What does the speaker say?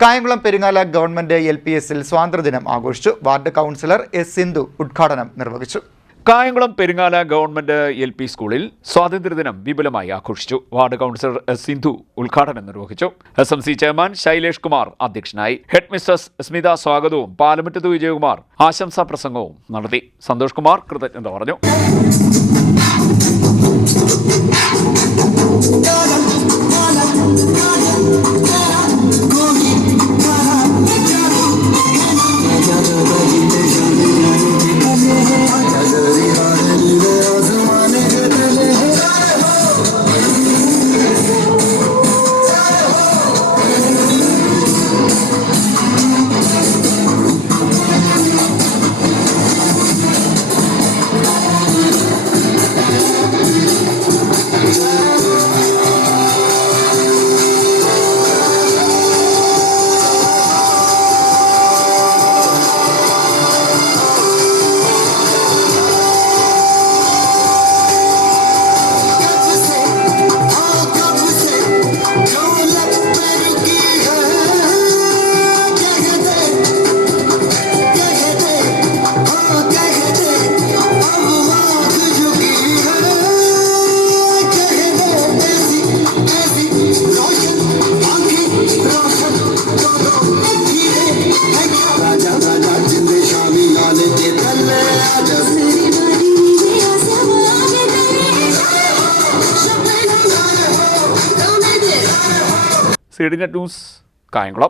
കായംകുളം പെരിങ്ങാല ഗവൺമെന്റ് LPSൽ സ്വാതന്ത്ര്യദിനം ആഘോഷിച്ചു. Ward councillor S. സിന്ധു ഉദ്ഘാടനം നിർവഹിച്ചു. കായംകുളം പെരിങ്ങാല ഗവൺമെന്റ് LP സ്കൂളിൽ സ്വാതന്ത്ര്യദിനം വിപുലമായി ആഘോഷിച്ചു. Ward councillor S. സിന്ധു ഉദ്ഘാടനം നിർവഹിച്ചു. SMC ചെയർമാൻ ശൈലേഷ് കുമാർ അധ്യക്ഷനായി. ഹെഡ് മിസ്ട്രസ് സ്മിത സ്വാഗതവും പാലമറ്റത്ത് വിജയകുമാർ ആശംസാ പ്രസംഗവും നടത്തി. സന്തോഷ് കുമാർ കൃതജ്ഞത പറഞ്ഞു. CDNet news Kayamkulam.